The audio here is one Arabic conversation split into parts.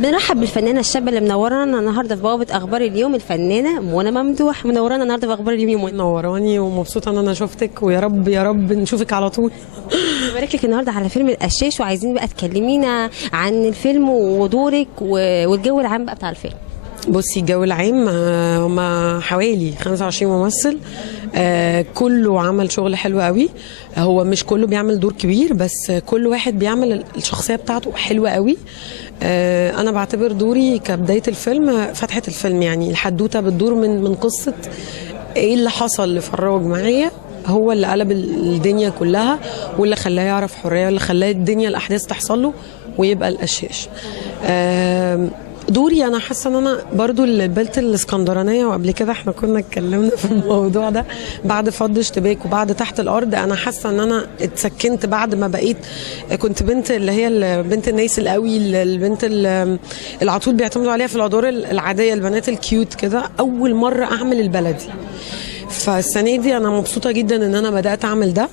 بنرحب بالفنانه الشابه اللي منورانا النهارده في بوابه اخبار اليوم، الفنانه منى ممدوح. منورانا النهارده في اخبار اليوم. منوراني ومبسوطه ان انا شفتك، ويا رب يا رب نشوفك على طول. ببارك لك النهارده على فيلم القشاش، وعايزين بقى تكلمينا عن الفيلم ودورك والجو العام بقى بتاع الفيلم. بصي، الجو العام هما حوالي 25 ممثل، كله عمل شغل حلو قوي. هو مش كله بيعمل دور كبير، بس كل واحد بيعمل الشخصيه بتاعته حلوه قوي. انا بعتبر دوري كبدايه الفيلم فتحه الفيلم، يعني الحدوته بتدور من قصه ايه اللي حصل لفراج معايا، هو اللي قلب الدنيا كلها، واللي خلاه يعرف حريه، واللي خلاه الدنيا الاحداث تحصل له ويبقى القشاش. دوري انا حاسه ان انا برضو البلت الاسكندرانيه، وقبل كده احنا كنا اتكلمنا في الموضوع ده بعد فض اشتباك وبعد تحت الارض. انا حاسه ان انا اتسكنت بعد ما بقيت كنت بنت اللي هي بنت الناس القوي، البنت اللي على طول بيعتمدوا عليها في الادوار العاديه، البنات الكيوت كده. اول مره اعمل البلدي، فالسنه دي انا مبسوطه جدا ان انا بدات اعمل ده،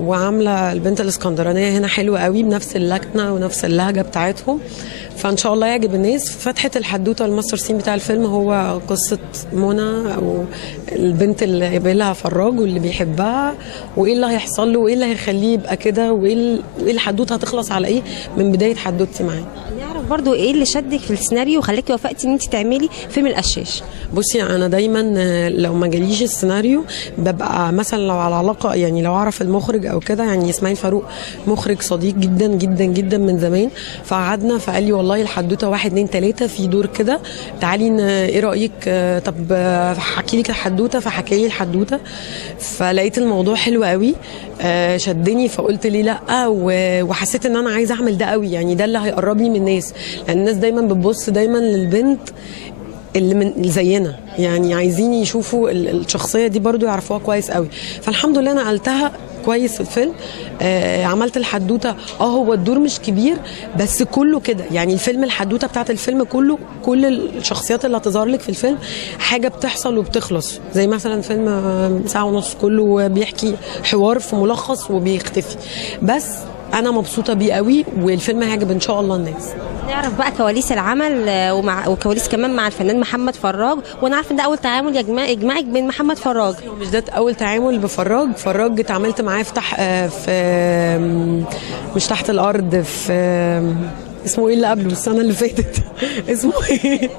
وعامله البنت الاسكندرانيه هنا حلوه قوي بنفس اللكنه ونفس اللهجه بتاعتهم، فان شاء الله يعجب الناس. فتحه الحدوته الماستر سين بتاع الفيلم هو قصه منى، او البنت اللي قابلها فراج واللي بيحبها، وايه اللي هيحصل له، وايه اللي هيخليه يبقى كده، وايه الحدوته هتخلص على ايه من بدايه حدوتي معاه. نعرف برضو ايه اللي شدك في السيناريو وخلاكي وافقتي ان انت تعملي فيلم القشاش؟ بصي، انا دايما لو ما جاليش السيناريو ببقى مثلا لو على علاقه، يعني لو اعرف المخرج او كده، يعني اسماعيل فاروق مخرج صديق جدا جدا جدا من زمان، فقعدنا فقال لي والله الحدوته 1 2 3 في دور كده، تعالي ايه رايك؟ طب هحكي لك الحدوته، فحكى لي الحدوته، فلقيت الموضوع حلو قوي، شدني، فقلت ليه لا، وحسيت ان انا عايزه اعمل ده قوي، يعني ده اللي هيقربني من الناس، لان الناس دايما بتبص دايما للبنت اللي من زينا، يعني عايزين يشوفوا الشخصيه دي برضو يعرفوها كويس قوي. فالحمد لله انا قلتها كويس في الفيلم. عملت الحدوته، هو الدور مش كبير بس كله كده، يعني الفيلم الحدوته بتاعت الفيلم كله، كل الشخصيات اللي هتظهر لك في الفيلم حاجه بتحصل وبتخلص، زي مثلا فيلم ساعه ونص كله بيحكي حوار في ملخص وبيختفي، بس انا مبسوطه بيه قوي، والفيلم هيعجب ان شاء الله الناس. نعرف بقى كواليس العمل وكواليس كمان مع الفنان محمد فراج، وانا عارفه ان ده اول تعامل يجمعك بين محمد فراج. مش ده اول تعامل بفراج، فراج اتعاملت معاه في مش تحت الارض، في اسمه ايه اللي قبله السنه اللي فاتت اسمه ايه،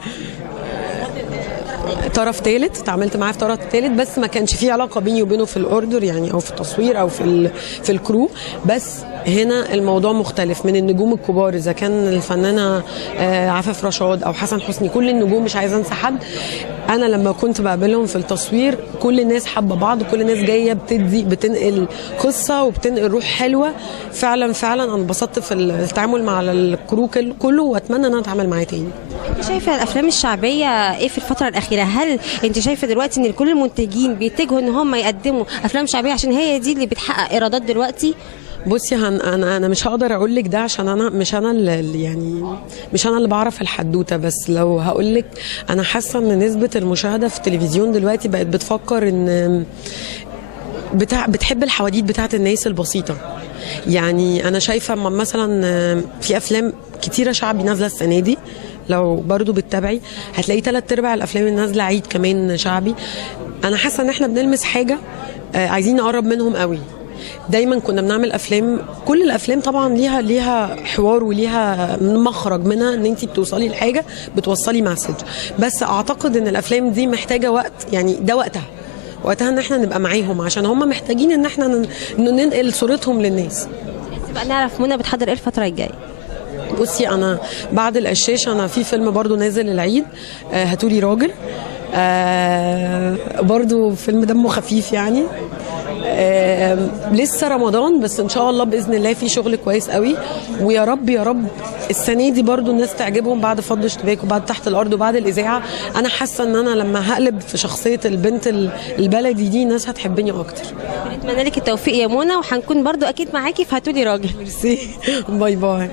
طرف ثالث، اتعاملت معاه في طرف ثالث، بس ما كانش فيه علاقه بيني وبينه في الاوردر، يعني او في التصوير او في الكرو. بس هنا الموضوع مختلف، من النجوم الكبار، اذا كان الفنانه عفاف رشاد او حسن حسني، كل النجوم مش عايزه انسى حد. انا لما كنت بقابلهم في التصوير كل الناس حابه بعض، كل الناس جايه بتنقل قصه وبتنقل روح حلوه. فعلا فعلا انا انبسطت في التعامل مع الكرو كله، واتمنى ان انا اتعامل معاه تاني. انت شايفه الافلام الشعبيه ايه في الفتره الاخيره؟ هل انت شايفه دلوقتي ان كل المنتجين بيتجهوا ان هم يقدموا افلام شعبيه عشان هي دي اللي بتحقق ايرادات دلوقتي؟ بصي، انا مش هقدر اقول لك ده، عشان انا مش انا اللي بعرف الحدوته، بس لو هقول لك، انا حاسه ان نسبه المشاهده في التلفزيون دلوقتي بقت بتفكر ان بتحب الحواديت بتاعت الناس البسيطه. يعني انا شايفه مثلا في افلام كتيره شعبي نازله السنه دي، لو برضو بتتابعي هتلاقي 3/4 الافلام اللي نازله عيد كمان شعبي. انا حاسه ان احنا بنلمس حاجه عايزين نقرب منهم قوي. دايما كنا بنعمل افلام، كل الافلام طبعا ليها حوار وليها مخرج منها، ان انت بتوصلي لحاجه بتوصلي مسج، بس اعتقد ان الافلام دي محتاجه وقت، يعني ده وقتها ان احنا نبقى معاهم، عشان هم محتاجين ان احنا ننقل صورتهم للناس. بقى نعرف منى بتحضر ايه الفتره الجايه؟ بصي، انا بعد القشاش انا في فيلم برضو نازل العيد، هاتولي راجل، برضو فيلم دمه خفيف يعني، لسه رمضان، بس ان شاء الله باذن الله في شغل كويس قوي. ويا رب يا رب السنه دي برضو الناس تعجبهم، بعد فض اشتباك وبعد تحت الارض وبعد الاذاعه. انا حاسه ان انا لما هقلب في شخصيه البنت البلدي دي الناس هتحبني اكتر. بنتمنى لك التوفيق يا منى، وهنكون برضو اكيد معاكي في هاتولي راجل. ميرسي باي باي.